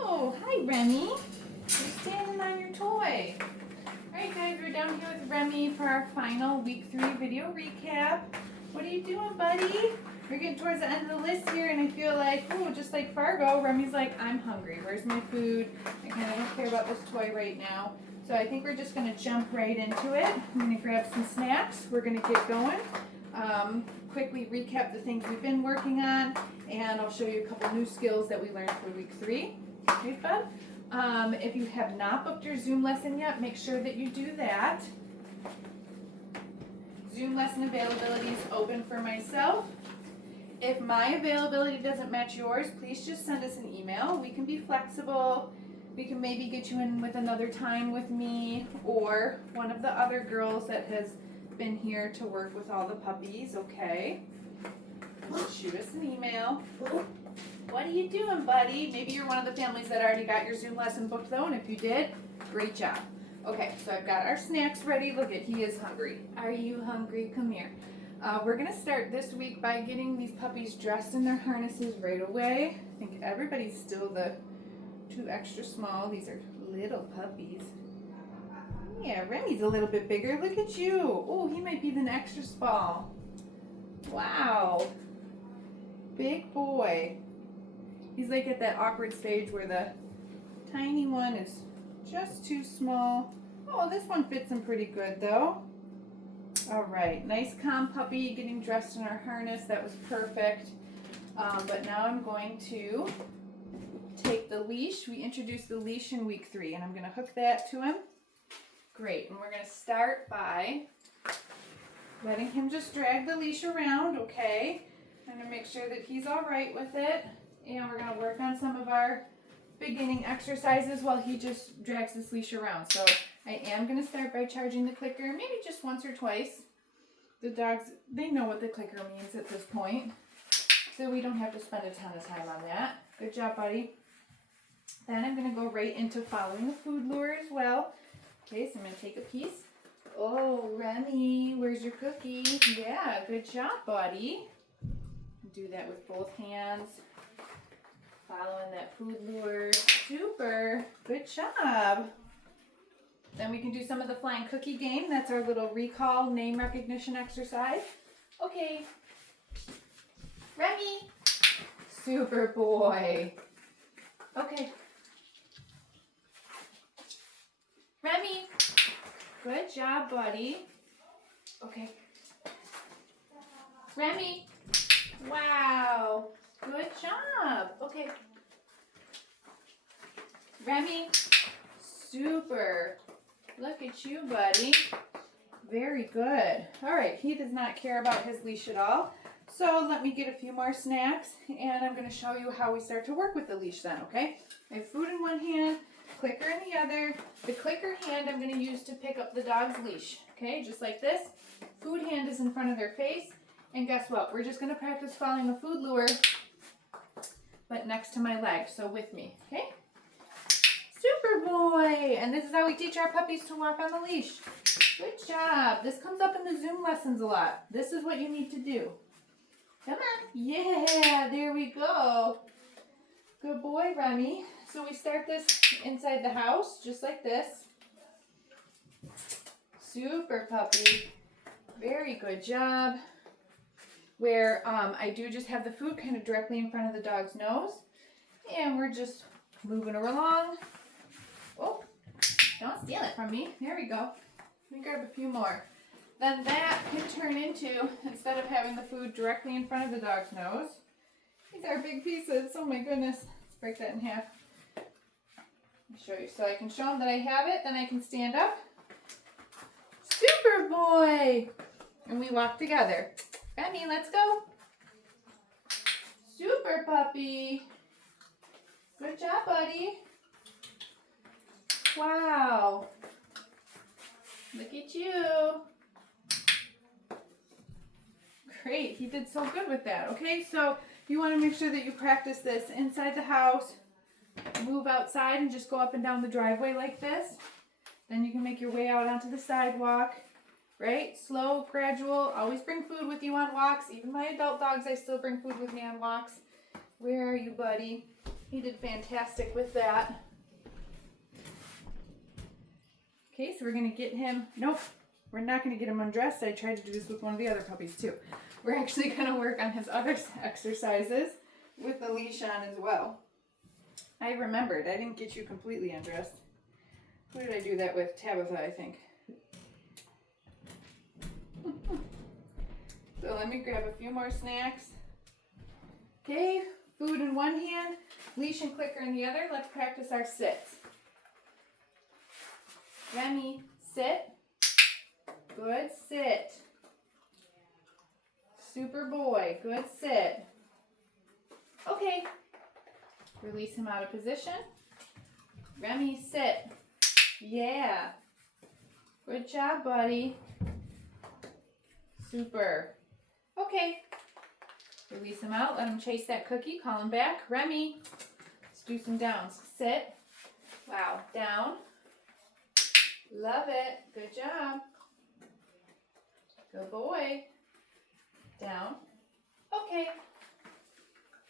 Oh, hi Remy. You're standing on your toy. Alright guys, we're down here with Remy for our final week 3 video recap. What are you doing, buddy? We're getting towards the end of the list here and I feel like, oh, just like Fargo, Remy's like, I'm hungry. Where's my food? I kind of don't care about this toy right now. So I think we're just going to jump right into it. I'm going to grab some snacks. We're going to get going. Quickly recap the things we've been working on, and I'll show you a couple new skills that we learned for week 3. Okay, bud? If you have not booked your Zoom lesson yet, make sure that you do that. Zoom lesson availability is open for myself. If my availability doesn't match yours, please just send us an email. We can be flexible. We can maybe get you in with another time with me or one of the other girls that has been here to work with all the puppies, okay? Just shoot us an email. What are you doing, buddy? Maybe you're one of the families that already got your Zoom lesson booked though, and if you did, great job. Okay, so I've got our snacks ready. Look at, he is hungry. Are you hungry? Come here. We're gonna start this week by getting these puppies dressed in their harnesses right away. I think everybody's still the 2 extra small. These are little puppies. Yeah, Remy's a little bit bigger. Look at you. Oh, he might be the extra small. Wow. Big boy. He's like at that awkward stage where the tiny one is just too small. Oh, this one fits him pretty good though. All right, nice calm puppy getting dressed in our harness. That was perfect. But now I'm going to take the leash. We introduced the leash in week 3 and I'm gonna hook that to him. Great, and we're going to start by letting him just drag the leash around, okay? I'm going to make sure that he's all right with it. And we're going to work on some of our beginning exercises while he just drags this leash around. So I am going to start by charging the clicker, maybe just once or twice. The dogs, they know what the clicker means at this point. So we don't have to spend a ton of time on that. Good job, buddy. Then I'm going to go right into following the food lure as well. Okay, so I'm going to take a piece. Oh, Remy, where's your cookie? Yeah, good job, buddy. Do that with both hands. Following that food lure. Super. Good job. Then we can do some of the flying cookie game. That's our little recall name recognition exercise. Okay. Remy. Super boy. Okay. Remy, good job, buddy. Okay. Remy, wow, good job. Okay. Remy, super. Look at you, buddy. Very good. All right, he does not care about his leash at all. So let me get a few more snacks, and I'm going to show you how we start to work with the leash then, okay? I have food in one hand, clicker in the other. The clicker hand I'm going to use to pick up the dog's leash, okay? Just like this. Food hand is in front of their face. And guess what? We're just going to practice following the food lure, but next to my leg, so with me, okay? Super boy! And this is how we teach our puppies to walk on the leash. Good job. This comes up in the Zoom lessons a lot. This is what you need to do. Come on. Yeah, there we go. Good boy, Remy. So we start this inside the house, just like this. Super puppy. Very good job. Where I do just have the food kind of directly in front of the dog's nose. And we're just moving her along. Oh, don't steal it from me. There we go. Let me grab a few more. Then that can turn into, instead of having the food directly in front of the dog's nose, these are big pieces. Oh my goodness. Let's break that in half. Let me show you. So I can show them that I have it, then I can stand up. Super boy! And we walk together. Remy, let's go. Super puppy. Good job, buddy. Wow. Look at you. Great, he did so good with that. Okay, so you want to make sure that you practice this inside the house. Move outside and just go up and down the driveway like this. Then you can make your way out onto the sidewalk. Right? Slow, gradual. Always bring food with you on walks. Even my adult dogs, I still bring food with me on walks. Where are you, buddy? He did fantastic with that. Okay, so we're gonna get him, nope, we're not gonna get him undressed. I tried to do this with one of the other puppies too. We're actually gonna work on his other exercises with the leash on as well. I remembered, I didn't get you completely undressed. Who did I do that with? Tabitha, I think. So let me grab a few more snacks. Okay, food in one hand, leash and clicker in the other. Let's practice our sits. Remy, sit. Good sit. Super boy, good sit. Okay, release him out of position. Remy, sit. Yeah. Good job, buddy. Super. Okay. Release him out. Let him chase that cookie. Call him back. Remy. Let's do some downs. Sit. Wow. Down. Love it. Good job. Good boy. Down. Okay.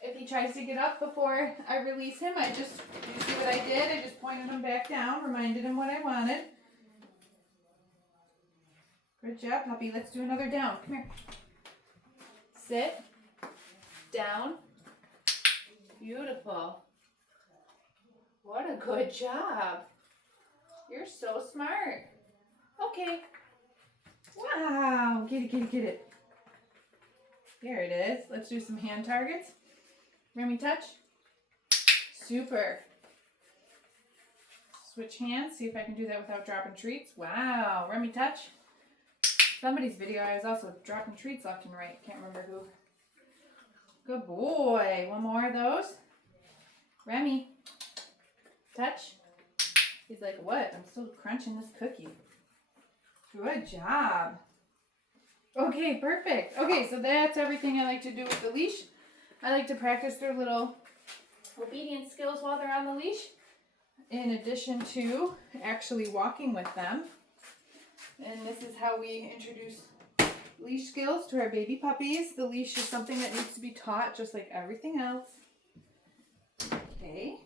If he tries to get up before I release him, you see what I did? I just pointed him back down, reminded him what I wanted. Good job, puppy. Let's do another down. Come here. Sit. Down. Beautiful. What a good job. You're so smart. Okay. Wow. Get it, get it, get it. There it is. Let's do some hand targets. Remy, touch. Super. Switch hands. See if I can do that without dropping treats. Wow. Remy, touch. Somebody's video, I was also dropping treats left and right. Can't remember who. Good boy. One more of those. Remy, touch. He's like, what? I'm still crunching this cookie. Good job. Okay, perfect. Okay, so that's everything I like to do with the leash. I like to practice their little obedience skills while they're on the leash, in addition to actually walking with them. And this is how we introduce leash skills to our baby puppies. The leash is something that needs to be taught just like everything else. Okay.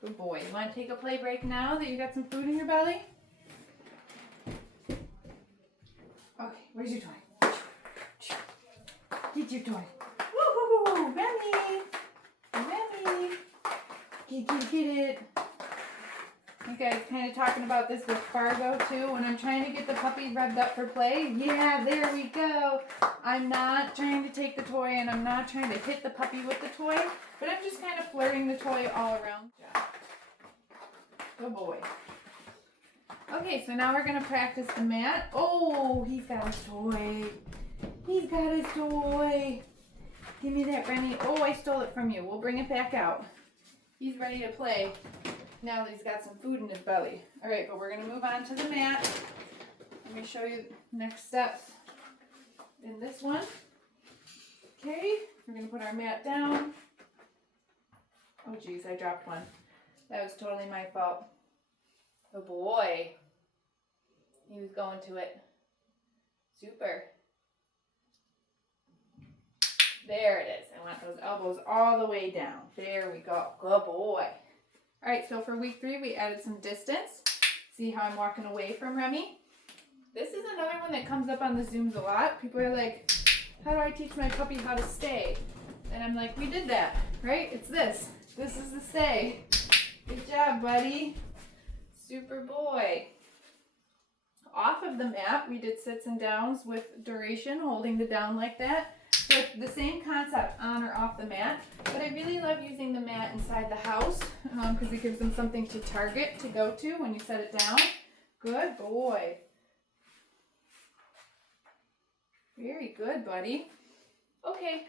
Good boy. You want to take a play break now that you got some food in your belly? Okay, where's your toy? Get your toy. Woohoo! Remy! Remy! Get it. I think I was kind of talking about this with Fargo too. When I'm trying to get the puppy revved up for play, yeah, there we go. I'm not trying to take the toy and I'm not trying to hit the puppy with the toy, but I'm just kind of flirting the toy all around. Good boy. Okay, so now we're going to practice the mat. Oh, he's got his toy. He's got his toy. Give me that, Remy. Oh, I stole it from you. We'll bring it back out. He's ready to play now that he's got some food in his belly. All right, but we're going to move on to the mat. Let me show you next steps in this one. Okay, we're going to put our mat down. Oh, geez, I dropped one. That was totally my fault. Oh, boy. He was going to it. Super. There it is. I want those elbows all the way down. There we go. Good boy. All right, so for week 3, we added some distance. See how I'm walking away from Remy? This is another one that comes up on the Zooms a lot. People are like, how do I teach my puppy how to stay? And I'm like, we did that, right? It's this. This is the stay. Good job, buddy. Super boy. Off of the mat, we did sits and downs with duration, holding the down like that. So the same concept on or off the mat, but I really love using the mat inside the house because it gives them something to target, to go to when you set it down. Good boy. Very good, buddy. Okay,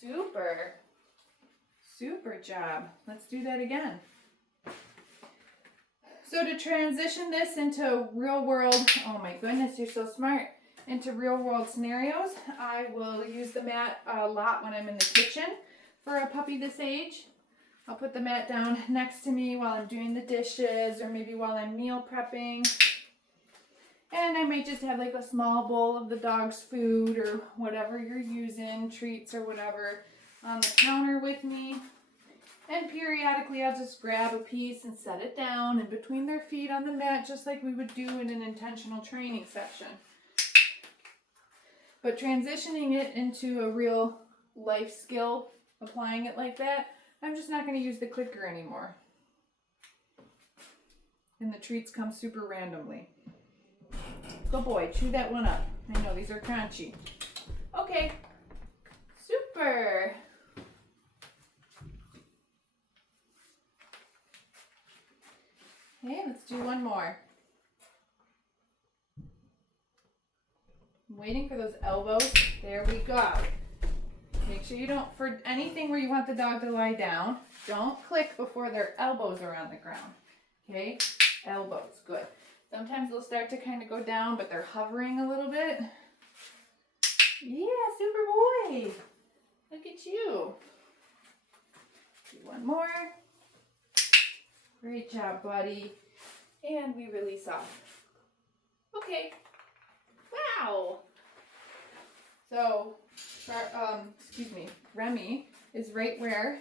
super. Super job. Let's do that again. So to transition this into real world, oh my goodness, you're so smart, into real world scenarios, I will use the mat a lot when I'm in the kitchen for a puppy this age. I'll put the mat down next to me while I'm doing the dishes or maybe while I'm meal prepping. And I might just have like a small bowl of the dog's food or whatever you're using, treats or whatever, on the counter with me. And periodically I'll just grab a piece and set it down in between their feet on the mat, just like we would do in an intentional training session. But transitioning it into a real life skill, applying it like that, I'm just not going to use the clicker anymore. And the treats come super randomly. Good boy, chew that one up. I know these are crunchy. Okay, super. Okay, let's do one more. I'm waiting for those elbows. There we go. Make sure you don't, for anything where you want the dog to lie down, don't click before their elbows are on the ground. Okay, elbows, good. Sometimes they'll start to kind of go down, but they're hovering a little bit. Yeah, super boy. Look at you. Do one more. Great job, buddy. And we release off. Okay. Wow. So, Remy is right where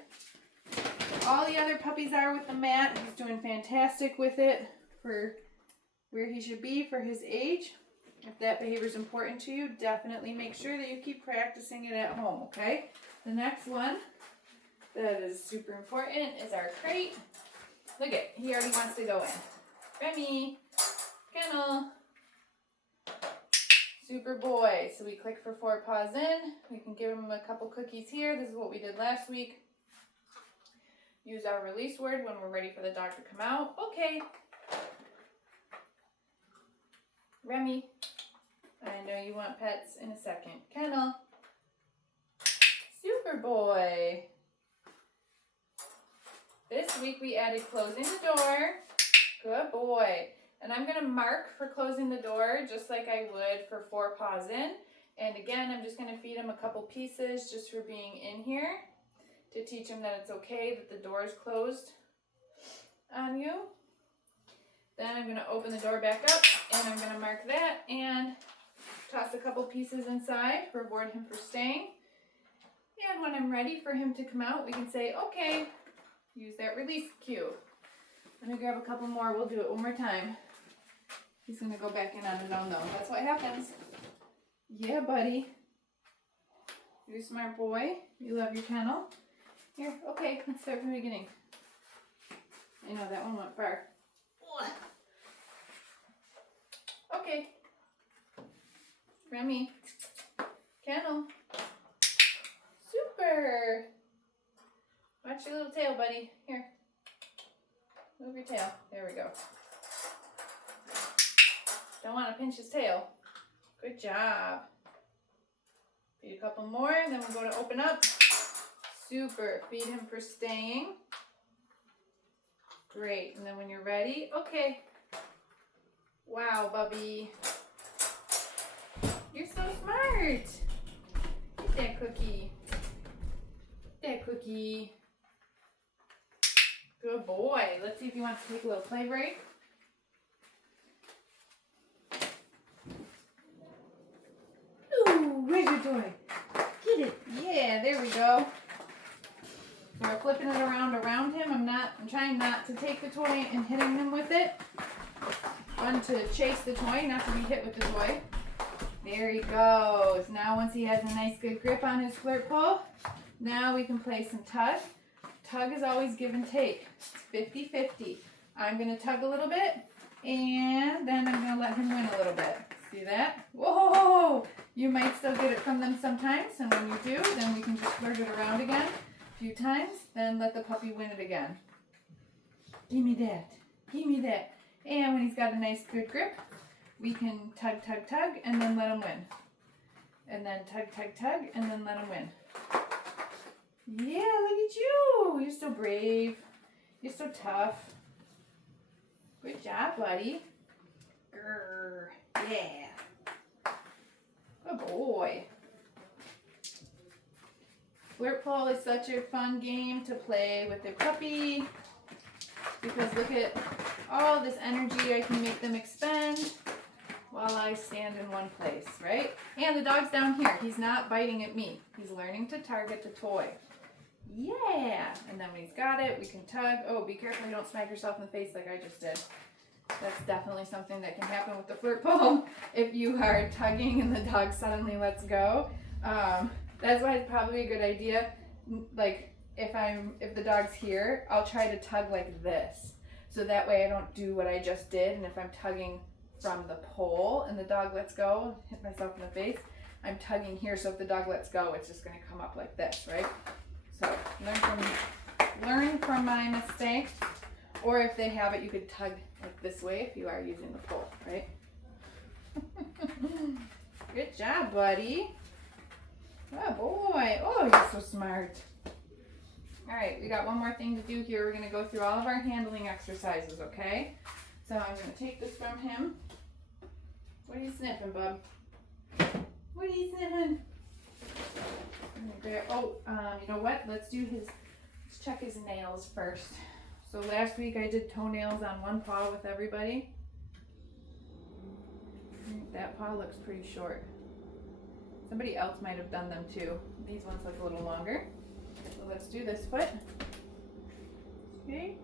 all the other puppies are with the mat. He's doing fantastic with it for where he should be for his age. If that behavior is important to you, definitely make sure that you keep practicing it at home, okay? The next one that is super important is our crate. Look at, he already wants to go in. Remy, kennel, super boy. So we click for 4 paws in. We can give him a couple cookies here. This is what we did last week. Use our release word when we're ready for the dog to come out. Okay. Remy, I know you want pets in a second. Kennel, super boy. This week we added closing the door. Good boy. And I'm going to mark for closing the door just like I would for 4 paws in. And again, I'm just going to feed him a couple pieces just for being in here to teach him that it's okay that the door is closed on you. Then I'm going to open the door back up and I'm going to mark that and toss a couple pieces inside, reward him for staying. And when I'm ready for him to come out, we can say, okay, use that release cue. Let me grab a couple more. We'll do it one more time. He's going to go back in on his own though. That's what happens. Yeah, buddy. You're a smart boy. You love your kennel. Here, okay, let's start from the beginning. I know that one went far. Okay. Remy. Kennel. Super. Watch your little tail, buddy. Here. Move your tail. There we go. Don't want to pinch his tail. Good job. Feed a couple more, and then we'll go to open up. Super. Feed him for staying. Great. And then when you're ready, okay. Wow, Bubby. You're so smart. Get that cookie. Get that cookie. Good boy. Let's see if he wants to take a little play break. Ooh, where's your toy? Get it. Yeah, there we go. So we're flipping it around him. I'm trying not to take the toy and hitting him with it. Fun to chase the toy, not to be hit with the toy. There he goes. Now once he has a nice good grip on his flirt pole, now we can play some tug. Tug is always give and take. It's 50-50. I'm going to tug a little bit, and then I'm going to let him win a little bit. See that? Whoa! You might still get it from them sometimes, and when you do, then we can just flirt it around again a few times, then let the puppy win it again. Give me that. Give me that. And when he's got a nice good grip, we can tug, tug, tug, and then let him win. And then tug, tug, tug, and then let him win. Yeah, look at you. You're so brave. You're so tough. Good job, buddy. Grrr. Yeah. Good boy. Flirt pole is such a fun game to play with a puppy because look at all this energy I can make them expend while I stand in one place, right? And the dog's down here. He's not biting at me. He's learning to target the toy. Yeah. And then when he's got it, we can tug. Oh, be careful you don't smack yourself in the face like I just did. That's definitely something that can happen with the flirt pole if you are tugging and the dog suddenly lets go. That's why it's probably a good idea. Like if the dog's here, I'll try to tug like this. So that way I don't do what I just did. And if I'm tugging from the pole and the dog lets go, hit myself in the face, I'm tugging here. So if the dog lets go, it's just going to come up like this, right? So learn from my mistakes. Or if they have it, you could tug like this way if you are using the pole, right? Good job, buddy. Oh boy. Oh, you're so smart. All right, we got one more thing to do here. We're gonna go through all of our handling exercises, okay? So I'm gonna take this from him. What are you sniffing, bub? What are you sniffing? You know what? Let's check his nails first. So last week I did toenails on one paw with everybody. That paw looks pretty short. Somebody else might have done them too. These ones look a little longer. So let's do this foot. Okay.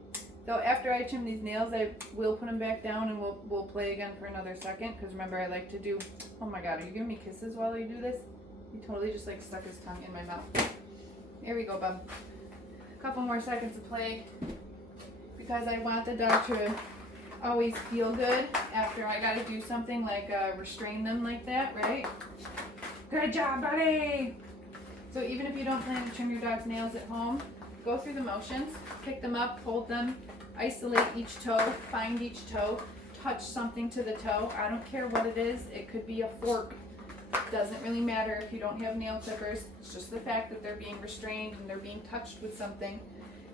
So after I trim these nails, I will put them back down and we'll play again for another second. Because remember, I like to do. Oh my God, are you giving me kisses while you do this? He totally just like stuck his tongue in my mouth. Here we go, bub. A couple more seconds of play. Because I want the dog to always feel good after I gotta do something like restrain them like that, right? Good job, buddy! So even if you don't plan to trim your dog's nails at home, go through the motions, pick them up, hold them, isolate each toe, find each toe, touch something to the toe. I don't care what it is. It could be a fork. Doesn't really matter if you don't have nail clippers. It's just the fact that they're being restrained and they're being touched with something.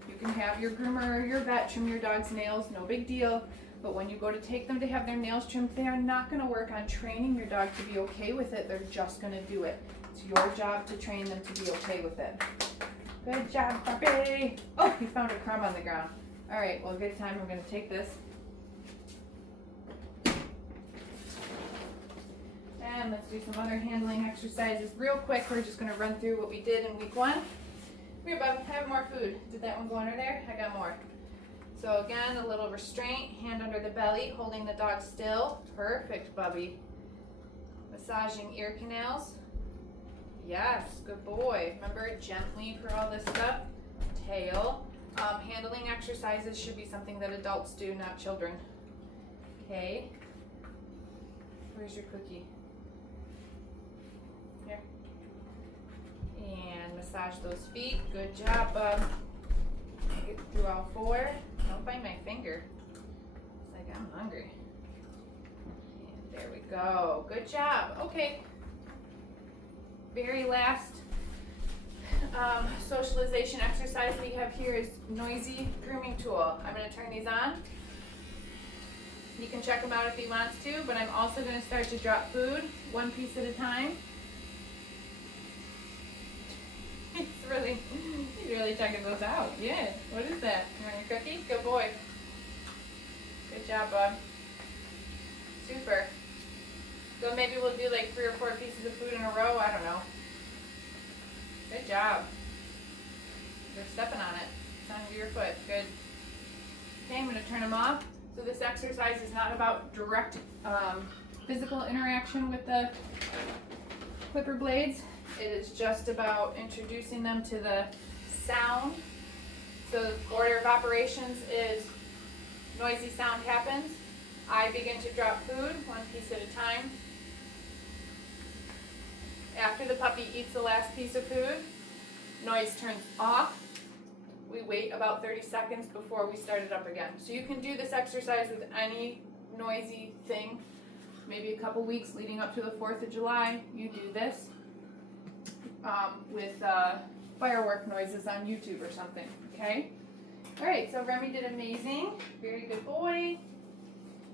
You can have your groomer or your vet trim your dog's nails, no big deal. But when you go to take them to have their nails trimmed, they are not going to work on training your dog to be okay with it. They're just going to do it. It's your job to train them to be okay with it. Good job, puppy. Oh, he found a crumb on the ground. All right, well, good time. We're going to take this. And let's do some other handling exercises real quick. We're just going to run through what we did in week 1. Here, bub, have more food. Did that one go under there? I got more. So again, a little restraint, hand under the belly, holding the dog still. Perfect, bubby. Massaging ear canals. Yes, good boy. Remember, gently for all this stuff. Tail. Handling exercises should be something that adults do, not children. Okay. Where's your cookie? Here. And massage those feet. Good job, bub. Get through all 4. Don't bite my finger. It's like I'm hungry. And there we go. Good job. Okay. Very last socialization exercise we have here is noisy grooming tool. I'm going to turn these on. You can check them out if he wants to, but I'm also going to start to drop food one piece at a time. He's really checking those out. Yeah. What is that? You want your cookie? Good boy. Good job, bub. Super. So maybe we'll do like 3 or 4 pieces of food in a row. I don't know. Good job. You're stepping on it. It's under your foot. Good. Okay, I'm going to turn them off. So this exercise is not about direct physical interaction with the clipper blades. It is just about introducing them to the sound. So the order of operations is noisy sound happens. I begin to drop food one piece at a time. After the puppy eats the last piece of food, noise turns off. We wait about 30 seconds before we start it up again. So you can do this exercise with any noisy thing. Maybe a couple weeks leading up to the 4th of July, you do this with firework noises on YouTube or something, okay? All right, so Remy did amazing. Very good boy.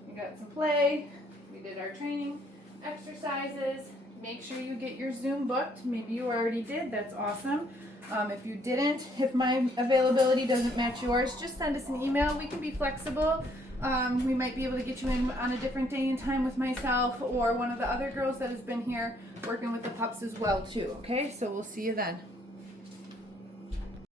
We got some play. We did our training exercises. Make sure you get your Zoom booked. Maybe you already did. That's awesome. If you didn't, if my availability doesn't match yours, just send us an email. We can be flexible. We might be able to get you in on a different day and time with myself or one of the other girls that has been here working with the pups as well too. Okay, so we'll see you then.